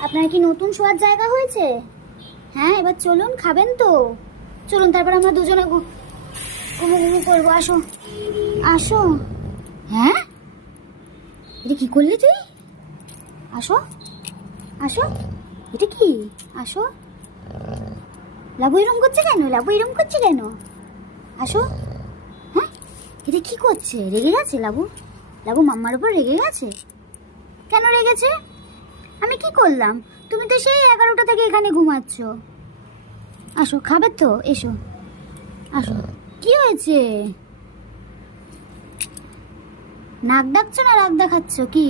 আপনার কি নতুন শোয়ার জায়গা হয়েছে? হ্যাঁ এবার চলুন, খাবেন তো। চলুন, তারপর আমরা দুজনে ঘু- ঘুমু ঘুমু করব, আসো। আসো। হ্যাঁ? এটা কি করলি তুই? আসো। আসো। এটা কি? আসো। লাবু এরম করছে কেন? লাবু এরম করছে কেন? আসো। হ্যাঁ? এটা কি করছে? রেগে গেছে লাবু? লাবু মাম্মার উপর রেগে গেছে? কেন রেগেছে? আমি কি করলাম? তুমি তো সেই এগারোটা থেকে এখানে ঘুমাচ্ছ। আসো, খাবে তো, এসো। আসো। কি হয়েছে? নাক ডাকছো না রাগ দেখাচ্ছ কি?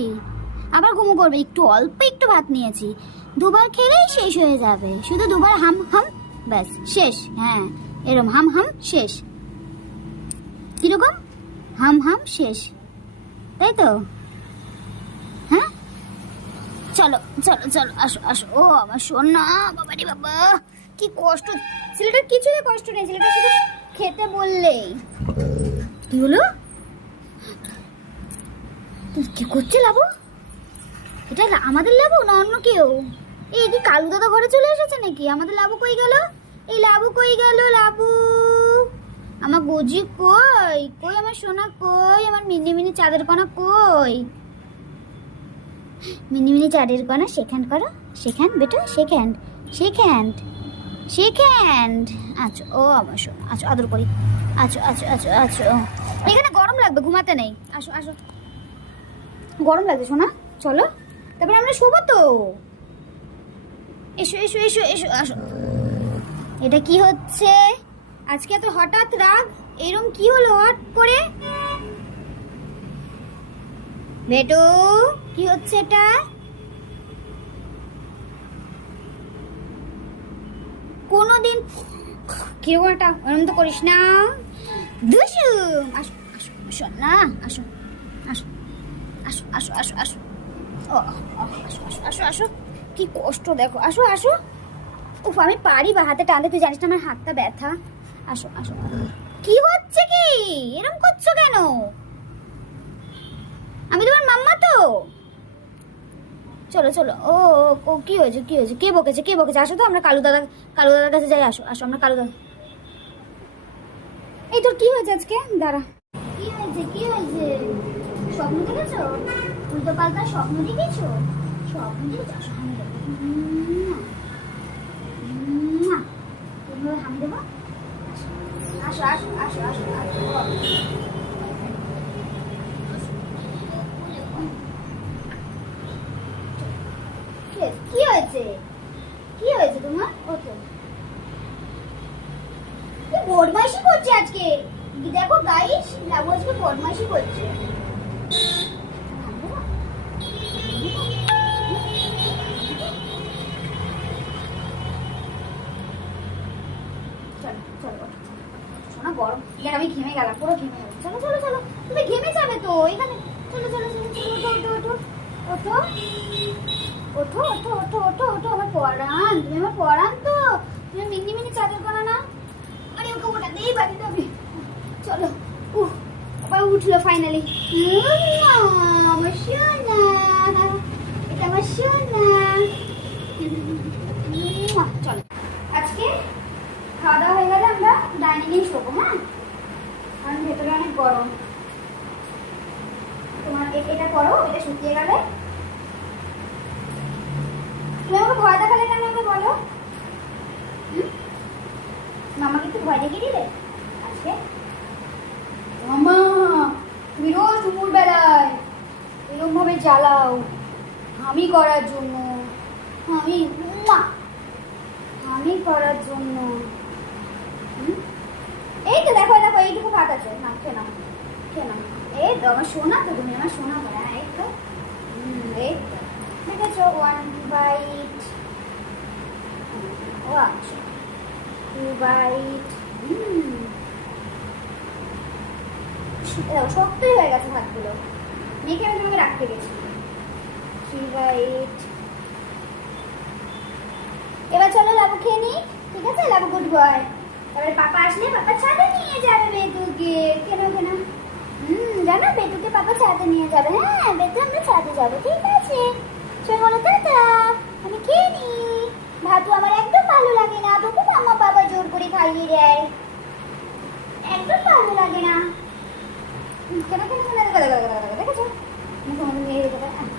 আবার ঘুমো করবে, একটু অল্প একটু ভাত নিয়েছি। দুবার খেলেই শেষ হয়ে যাবে। শুধু দুবার হাম হাম, ব্যাস, শেষ হ্যাঁ। এরম হাম হাম, শেষ। কীরকম? হাম হাম, শেষ। তাই তো? চলো চলো চলো, আসো আসো। ও, আমার সোনা, বাবারি বাবা রে বাবা কি কষ্ট। ছেলেটার কিছুই কষ্ট নেই, ছেলেটা শুধু খেতে বললেই। কি হলো? তুই কি করছে লাবু? এটা আমাদের লাবু না অন্য কেউ? এই কি কালু দাদা ঘরে চলে এসেছে নাকি? আমাদের লাবু কই গেল? এই লাবু কই গেল, লাবু? আমার গোজি কই? কই আমার সোনা কই? আমার মিনি মিনি চাঁদের কণা কই? মিনি মিনি চাঁদের কণা সেখান করো, সেখান, বেটো, সেখান সেখান সেখান। আচ্ছা ও সোনা আচ্ছা আদর করি। আচ্ছা আচ্ছা আচ্ছা আচ্ছা। এখানে গরম লাগবে, ঘুমাতে নেই। আসো আসো। গরম লাগবে শোনা চলো। তারপরে আমরা শোবো তো। এসো এসো এসো এসো, আসো। এটা কি হচ্ছে? আজকে এত হঠাৎ রাগ? এরম কি হলো হট করে? বেটু কি হচ্ছে এটা? কোনোদিন কীরকম একটা তো করিস না। দুসুম আসো আসো আসো না আসো আসো আসো আসো আসো আসো। ও, আসো আসো আসো আসো। কি কষ্ট দেখো আসো আসো। উফ আমি পারি বা হাতে টানতে তুই জানিস না আমার হাতটা ব্যথা। আসো আসো। কি হচ্ছে কি? এরকম করছ কেন আমি তোমার মাম্মা তো চলো চলো ও ও, কি হয়েছে কি হয়েছে কে বকেছে কে বকেছে আসো তো আমরা কালু দাদা কালু দাদার কাছে যাই আসো আসো আমরা কালু দাদা এই তোর কি হয়েছে আজকে দাঁড়া কি হয়েছে কি হয়েছে স্বপ্ন দেখেছ উল্টো পাল্টা স্বপ্ন দেখেছ স্বপ্ন দেখেছ আসো হামি দেবো দেবো আসো আসো আসো আসো আসো কি হয়েছে? কি হয়েছে কি হয়েছে তোমার ওঠো কি বদমাইশি করছে আজকে। দেখো গাইস লাবু আজকে বদমাইশি করছে। আমি ঘেমে গেলাম, পুরো ঘেমে চলো চলো চলো। তুমি ঘেমে যাবে তো, এখানে। চলো চলো চলো চলো, ওঠো ওঠো ওঠো। ওঠো। ওঠো ওঠো ওঠো ওঠো আমার পড়ান তুমি আমার পড়ান তো। তুমি মিনি মিনি চাদর করা না আরে ওকে ওটাতেই বাড়ি তবে চলো উহ আবার উঠল ফাইনালি এটা চলো। আজকে খাওয়া দাওয়া হয়ে গেলে আমরা হ্যাঁ? কারণ ভেতরে অনেক গরম। এটা করো, এটা শুকিয়ে গেলে। তুমি আমাকে ভয় আমাকে বলো? একটু ভয় দেখিয়ে দিলে? আজকে রোজ দুপুর বেলায় এরকম ভাবে জ্বালাও। আমি করার জন্য। আমি আমি করার জন্য? এই তো দেখো দেখো, এইটুকু ভাত আছে। না, খেয়ে নাও। খেয়ে নাও। এই তো, আমার সোনা তো তুমি, আমার সোনা বলে। হ্যাঁ এই তো। এই তো। দেখেছ ওয়ান বাইট ও আচ্ছা। টু বাইট হুম। শক্তই হয়ে গেছে ভাতগুলো। মেখে আমি তোমাকে রাখতে গেছি? এবার চলো লাবু খেয়ে নি ঠিক আছে? লাবু গুড বয় এবার পাপা আসলে পাপা ছাদে নিয়ে যাবে বেতুকে কেন কেন? হুম, জানো বেতুকে পাপা ছাদে নিয়ে যাবে। হ্যাঁ বেতু আমরা ছাদে যাব, ঠিক আছে? চল বলো, দাদা, আমি খেয়ে নি ভাতু আমার একদম ভালো লাগে না। তবু আমার বাবা জোর করে খাইয়ে দেয়। একদম ভালো লাগে না। কেন কেন কেন দেখো দেখো দেখো দেখো দেখেছ? মুখে মধ্যে নিয়ে যেতে পারে।